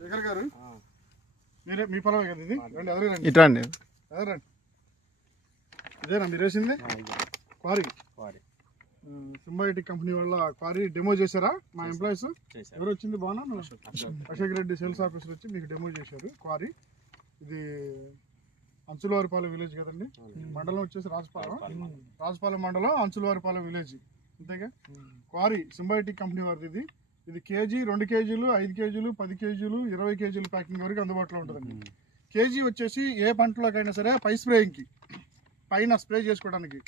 శేఖర్ గారు మీరే మీ పొలమే కదా ఇది? రండి ఎదురండి. ఇట్రండి. ఎదురండి. ఇదేనా మీరు వేసింది? క్వారీ సింబాయోటిక్ కంపెనీ వాళ్ళ క్వారీ డెమో చేశారా? మా ఎంప్లాయీస్ ఎవరు వచ్చింది? బాగున్నా అశోక్ రెడ్డి సేల్స్ ఆఫీసర్ వచ్చి మీకు డెమో చేశారు క్వారీ. ఇది అంచులవారిపాలెం విలేజ్ కదండి. మండలం వచ్చేసి రాజపాలెం మండలం అంచులవారిపాలెం విలేజ్ అంతేగా. క్వారీ సింబాయోటిక్ కంపెనీ వారిది. ఇది కేజీ 2 కేజీలు 5 కేజీలు 10 కేజీలు 20 కేజీలు ప్యాకింగ్ వరకు అందుబాటులో ఉంటుందండి. కేజీ వచ్చేసి ఏ పంటలోకైనా సరే పై స్ప్రేయింగ్కి పైన స్ప్రే చేసుకోవడానికి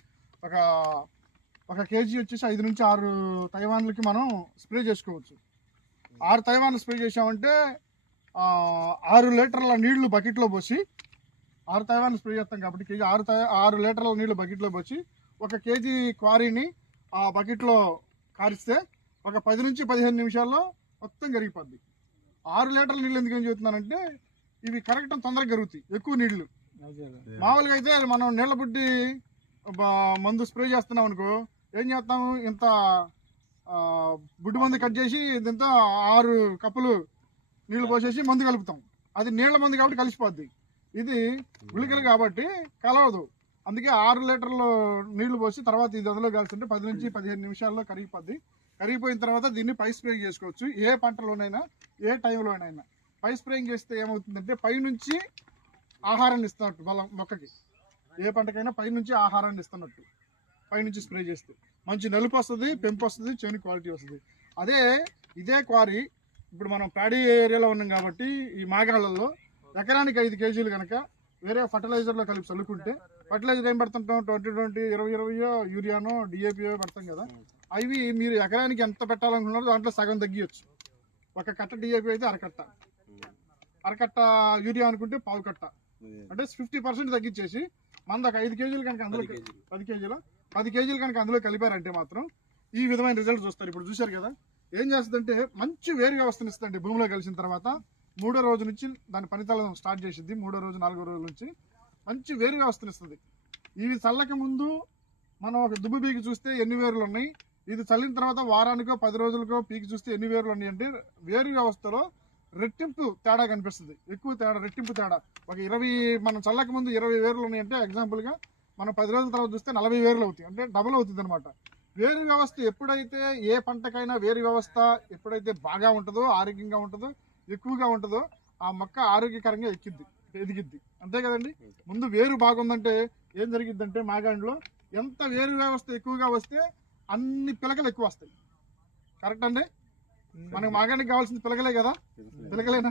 ఒక కేజీ వచ్చేసి 5 నుంచి 6 తైవాన్లకి మనం స్ప్రే చేసుకోవచ్చు. 6 తైవాన్లు స్ప్రే చేసామంటే 6 లీటర్ల నీళ్లు బకెట్లో పోసి 6 తైవాన్లు స్ప్రే చేస్తాం కాబట్టి కేజీ 6 లీటర్ల నీళ్లు బకెట్లో పోసి 1 కేజీ క్వారీని ఆ బకెట్లో కారిస్తే ఒక 10 నుంచి 15 నిమిషాల్లో మొత్తం కరిగిపోద్ది. 6 లీటర్ల నీళ్ళు ఎందుకు ఏం చెబుతున్నానంటే ఇవి కరగటం తొందరగా కరుగుతాయి. ఎక్కువ నీళ్లు మామూలుగా అయితే మనం నీళ్ళ బుడ్డి మందు స్ప్రే చేస్తున్నాం అనుకో, ఏం చేస్తాము, ఇంత బుడ్డి మందు కట్ చేసి ఇంత 6 కప్పులు నీళ్లు పోసేసి మందు కలుపుతాం. అది నీళ్ల మందు కాబట్టి కలిసిపోద్ది. ఇది గుళికలు కాబట్టి కలవదు. అందుకే 6 లీటర్లు నీళ్లు పోసి తర్వాత ఇది అందులో కలిసింటే 10 నుంచి 15 నిమిషాల్లో కరిగిపోద్ది. కరిగిపోయిన తర్వాత దీన్ని పై స్ప్రేయింగ్ చేసుకోవచ్చు. ఏ పంటలోనైనా ఏ టైంలోనైనా పై స్ప్రేయింగ్ చేస్తే ఏమవుతుందంటే పైనుంచి ఆహారాన్ని ఇస్తున్నట్టు బలం మొక్కకి. ఏ పంటకైనా పైనుంచి ఆహారాన్ని ఇస్తున్నట్టు పైనుంచి స్ప్రే చేస్తే మంచి నలుపు వస్తుంది, పెంపు వస్తుంది, చేను క్వాలిటీ వస్తుంది. ఇదే క్వారీ ఇప్పుడు మనం ప్యాడీ ఏరియాలో ఉన్నాం కాబట్టి ఈ మాగాళ్ళల్లో ఎకరానికి 5 కేజీలు కనుక వేరే ఫర్టిలైజర్లో కలిపి చల్లుకుంటే, ఫర్టిలైజర్ ఏం పెడుతుంటాం 20-20 20-20 యూరియానో డిఏపియో పెడతాం కదా. అవి మీరు ఎకరానికి ఎంత పెట్టాలనుకున్నారో దాంట్లో సగం తగ్గియచ్చు. ఒక కట్ట డిఏపి అయితే అరకట్ట యూరియా అనుకుంటే పావు కట్ట, అంటే 50% తగ్గించేసి మనది ఒక 5 కేజీలు కనుక అందులో 10 కేజీలు కనుక అందులో కలిపారంటే మాత్రం ఈ విధమైన రిజల్ట్ చూస్తారు. ఇప్పుడు చూశారు కదా, ఏం చేస్తుందంటే మంచి వేరు వ్యవస్థను ఇస్తుంది. భూమిలో కలిసిన తర్వాత 3వ రోజు నుంచి దాని పనితనం స్టార్ట్ చేసింది. 3వ రోజు 4వ రోజు నుంచి మంచి వేరు వ్యవస్థను ఇస్తుంది. ఇవి చల్లక ముందు మనం ఒక దుబ్బు పీకి చూస్తే ఎన్ని వేర్లు ఉన్నాయి, ఇది చల్లిన తర్వాత వారానికో 10 రోజులకో పీకి చూస్తే ఎన్ని వేర్లు ఉన్నాయి అంటే వేరు వ్యవస్థలో రెట్టింపు తేడా కనిపిస్తుంది. ఎక్కువ తేడా, రెట్టింపు తేడా. ఒక 20 మనం చల్లక ముందు 20 వేర్లు ఉన్నాయంటే ఎగ్జాంపుల్గా మనం 10 రోజుల తర్వాత చూస్తే 40 వేర్లు అవుతాయి, అంటే డబుల్ అవుతుంది అనమాట. వేరు వ్యవస్థ ఎప్పుడైతే ఏ పంటకైనా వేరు వ్యవస్థ ఎప్పుడైతే బాగా ఉంటుందో, ఆరోగ్యంగా ఉంటుందో, ఎక్కువగా ఉంటుందో ఆ మొక్క ఆరోగ్యకరంగా ఎదిగిద్ది. అంతే కదండి. ముందు వేరు బాగుందంటే ఏం జరిగిద్దంటే మాగాండ్లో ఎంత వేరు వ్యవస్థ ఎక్కువగా వస్తే అన్ని పిలకలు ఎక్కువ వస్తాయి. కరెక్ట్ అండి. మనకు మాగానికి కావాల్సింది పిలకలే కదా, పిలకలేనా?